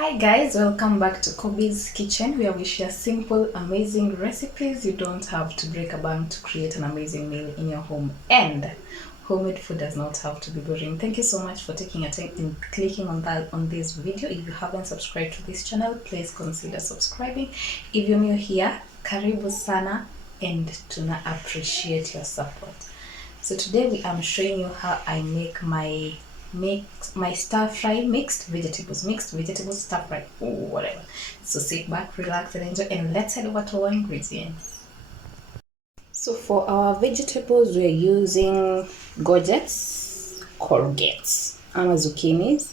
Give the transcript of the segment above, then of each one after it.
Hi guys, welcome back to Kobe's Kitchen, where we share simple, amazing recipes. You don't have to break a bank to create an amazing meal in your home, and homemade food does not have to be boring. Thank you so much for taking a time and clicking on this video. If you haven't subscribed to this channel, please consider subscribing. If you're new here, karibu sana, and tuna appreciate your support. So today I'm showing you how I make my stir fry mixed vegetables stir fry, whatever. So sit back, relax, and enjoy, and let's head over to our ingredients. So for our vegetables, we're using courgettes, and zucchinis,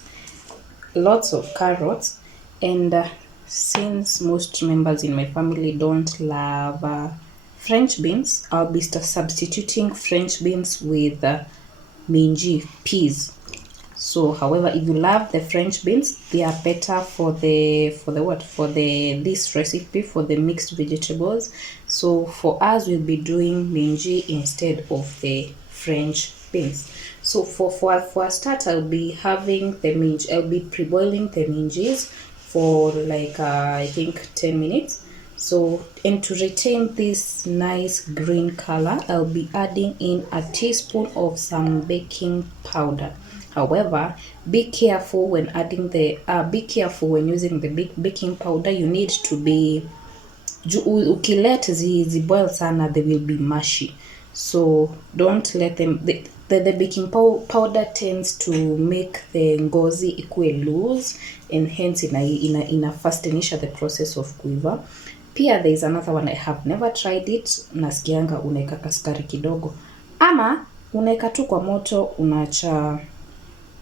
lots of carrots, and since most members in my family don't love French beans, I'll be substituting French beans with minji peas. So however, if you love the French beans, they are better for this recipe, for the mixed vegetables. So for us, we'll be doing minji instead of the French beans. So for a start, I'll be having the minji. I'll be pre-boiling the minjis for like I think 10 minutes. So, and to retain this nice green color, I'll be adding in a teaspoon of some baking powder. However, be careful when adding when using the baking powder. You need to be, ukilet ziboil sana, they will be mushy. So don't let them, the baking powder tends to make the ngozi ikue loose, and hence ina fastenisha the process of kuiva. Pia there is another one I have never tried it. Nasikianga unaeka kaskari kidogo, ama unaeka tu kwa moto unaacha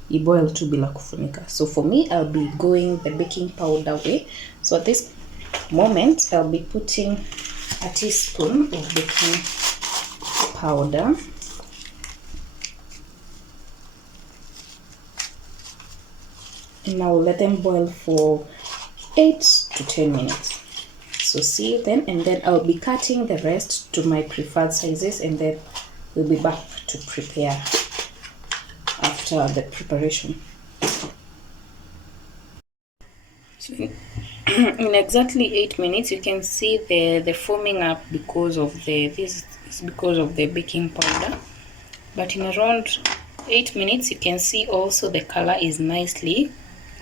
iboil tu bila kufunika. So for me, I'll be going the baking powder way. So at this moment, I'll be putting a teaspoon of baking powder. And I'll let them boil for 8 to 10 minutes. So see then, and then I'll be cutting the rest to my preferred sizes, and then we'll be back to prepare after the preparation. So in exactly 8 minutes, you can see the foaming up because of the baking powder. But in around 8 minutes, you can see also the color is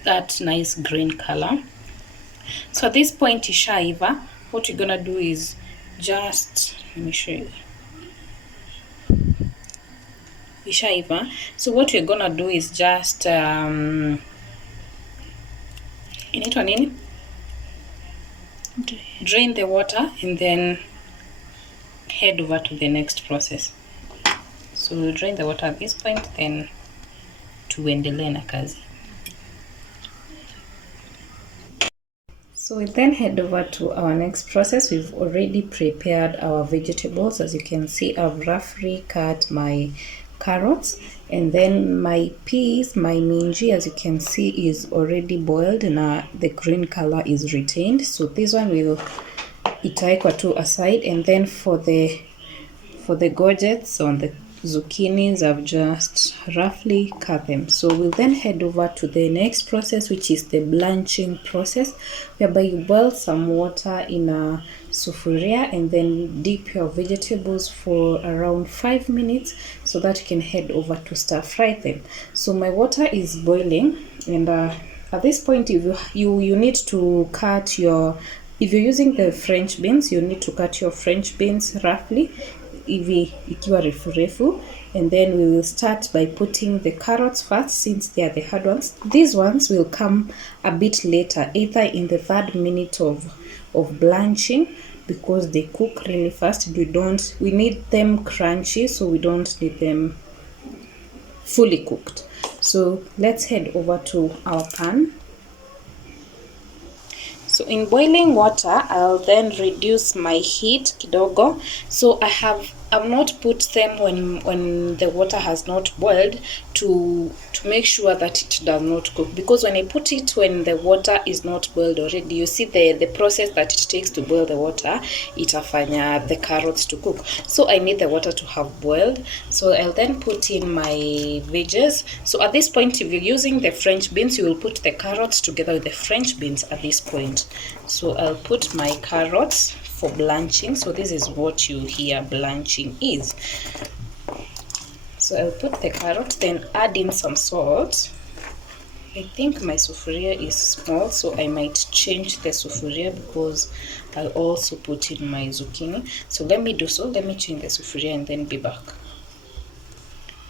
that nice green color. So at this point, ishaiva. What you're gonna do is just, let me show you. Ishaiva. So what you're gonna do is just inaitwa nini? Drain the water and then head over to the next process. So we'll drain the water at this point, then tuendelee na kazi. So we then head over to our next process. We've already prepared our vegetables. As you can see, I've roughly cut my carrots, and then my peas, my minji, as you can see, is already boiled, and the green color is retained. So this one will itaekwa tu aside, and then for the courgettes on the zucchinis, I've just roughly cut them. So we'll then head over to the next process, which is the blanching process, whereby you boil some water in a sufuria and then dip your vegetables for around 5 minutes so that you can head over to stir fry them. So my water is boiling, and at this point, if you need to cut your, if you're using the French beans, you need to cut your French beans roughly hivi ikiwa refu, and then we will start by putting the carrots first, since they are the hard ones. These ones will come a bit later, either in the 3rd minute of blanching, because they cook really fast. We need them crunchy, so we don't need them fully cooked. So let's head over to our pan. So in boiling water, I'll then reduce my heat kidogo. So I have I've not put them when the water has not boiled to make sure that it does not cook, because when I put it when the water is not boiled already, you see the process that it takes to boil the water, itafanya the carrots to cook. So I need the water to have boiled. So I'll then put in my veggies. So at this point, if you're using the French beans, you will put the carrots together with the French beans at this point. So I'll put my carrots for blanching. So this is what you hear blanching is. So I'll put the carrot, then add in some salt. I think my sufuria is small, so I might change the sufuria because I'll also put in my zucchini. So let me do so. Let me change the sufuria and then be back.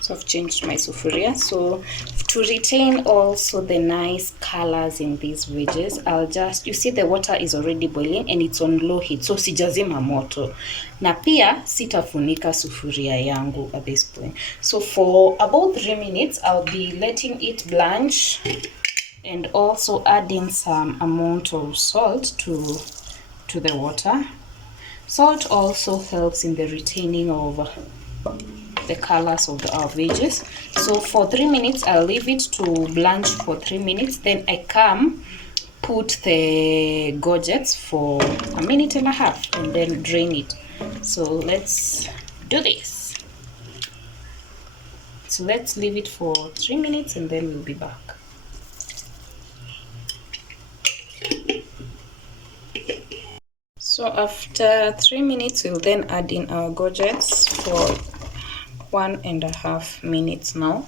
So I've changed my sufuria. So to retain also the nice colors in these veggies, I'll just, you see the water is already boiling and it's on low heat, so sijazima moto. Na pia sitafunika sufuria yangu at this point. So for about 3 minutes, I'll be letting it blanch and also adding some amount of salt to the water. Salt also helps in the retaining of the colors of our veggies. So for 3 minutes, I'll leave it to blanch for 3 minutes. Then I come put the gourgets for 1.5 minutes and then drain it. So let's do this. So let's leave it for 3 minutes and then we'll be back. So after 3 minutes, we'll then add in our gourgets for 1.5 minutes now.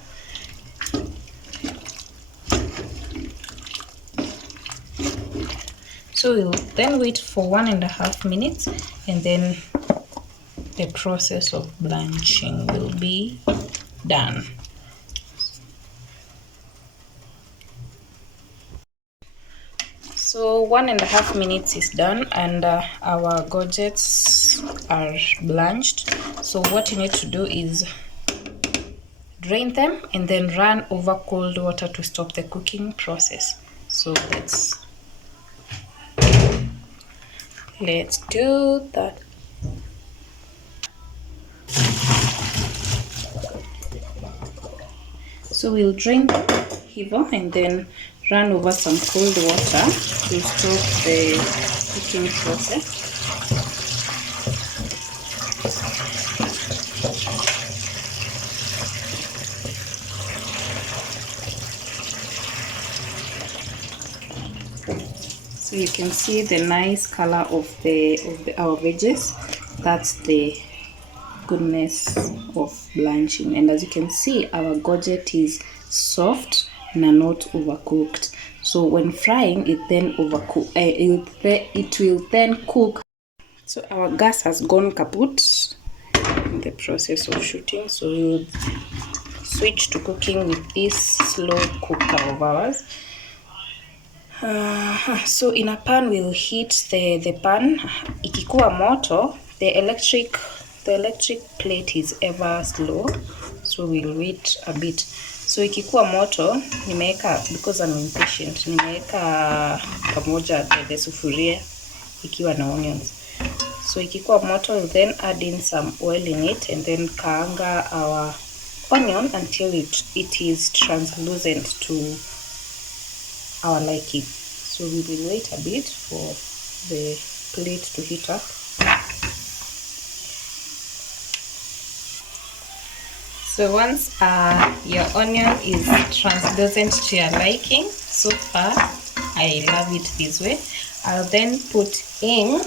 So we'll then wait for 1.5 minutes and then the process of blanching will be done. So 1.5 minutes is done and our gourgets are blanched. So what you need to do is drain them and then run over cold water to stop the cooking process. So let's do that. So we'll drain the hivo and then run over some cold water to stop the cooking process. So you can see the nice color of our veggies. That's the goodness of blanching, and as you can see, our gourget is soft and not overcooked. So when frying it, then it will then cook. So our gas has gone kaput in the process of shooting, so we'll switch to cooking with this slow cooker of ours. So in a pan, we'll heat the pan. Ikikuwa moto, the electric plate is ever slow, so we'll wait a bit. So ikikuwa moto, nimeweka, because I'm impatient, nimeweka pamoja the sufuria ikiwa na onions. So ikikuwa moto, we'll then add in some oil in it and then kaanga our onion until it is translucent to our liking. So we will wait a bit for the plate to heat up. So once your onion is translucent to your liking, so far I love it this way, I'll then put in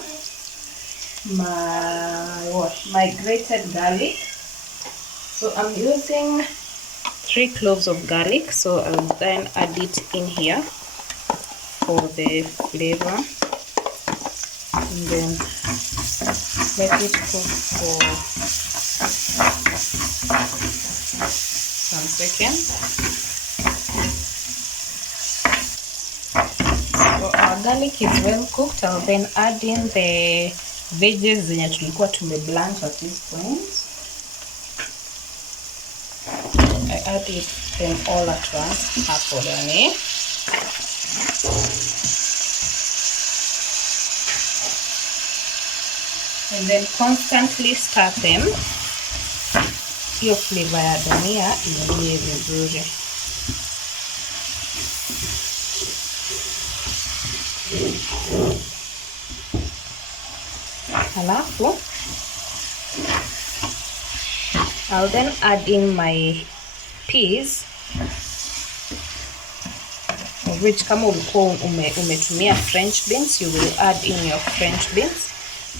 my grated garlic. So I'm using 3 cloves of garlic, so I'll then add it in here for the flavor, and then let it cook for some seconds. So our garlic is well cooked. I'll then add in the veggies zenye tulikuwa tumeblanch at this point. I add them all at once hapo ndani. And then constantly stir them hiyo flavor ya dania iingie vizuri. Halafu I'll then add in my peas, of which kama ulikuwa umetumia French beans, you will add in your French beans.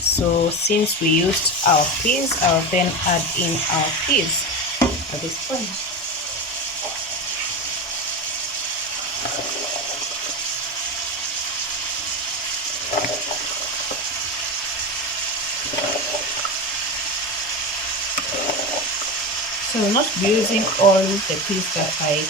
So since we used our peas, I'll then add in our peas at this point. So I'm not using all the peas that I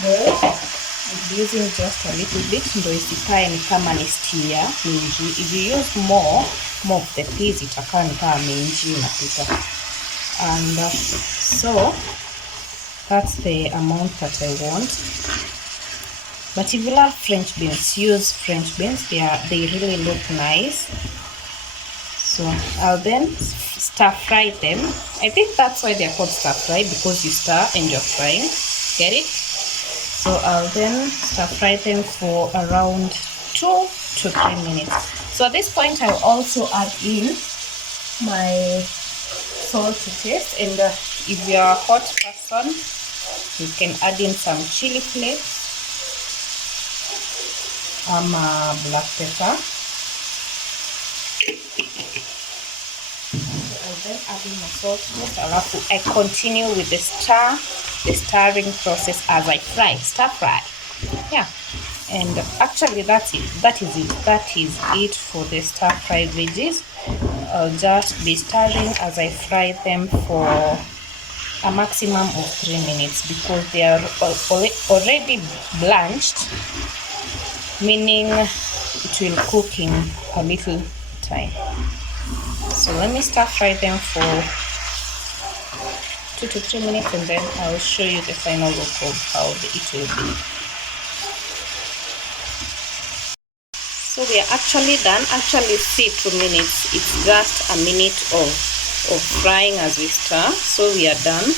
boiled. I'm using just a little bit, ndo isikae ni kama ni stew ya minji. If you use more of the peas, itakaa ni kama minji inapika. And so that's the amount that I want. But if you love French beans, use French beans. They really look nice. So I'll then stir fry them. I think that's why they're called stir fry, because you stir and you're frying. Get it? So I'll then stir fry them for around 2 to 3 minutes. So at this point, I'll also add in my salt to taste. And if you're a hot person, you can add in some chili flakes, black pepper. Then add in my salt. I continue with the stirring process as I fry, stir fry. Yeah, and actually that's it. That is it for the stir fry veggies. I'll just be stirring as I fry them for a maximum of 3 minutes, because they are already blanched, meaning it will cook in a little time. So let me stir fry them for 2 to 3 minutes, and then I'll show you the final look of how it will be. So we are actually done. Actually, see, 2 minutes. It's just a minute of frying as we stir. So we are done,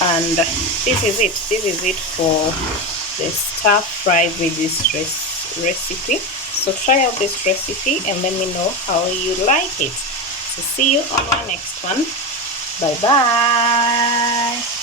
and this is it. This is it for the stir fry veggies recipe. So try out this recipe and let me know how you like it. So see you on our next one. Bye bye.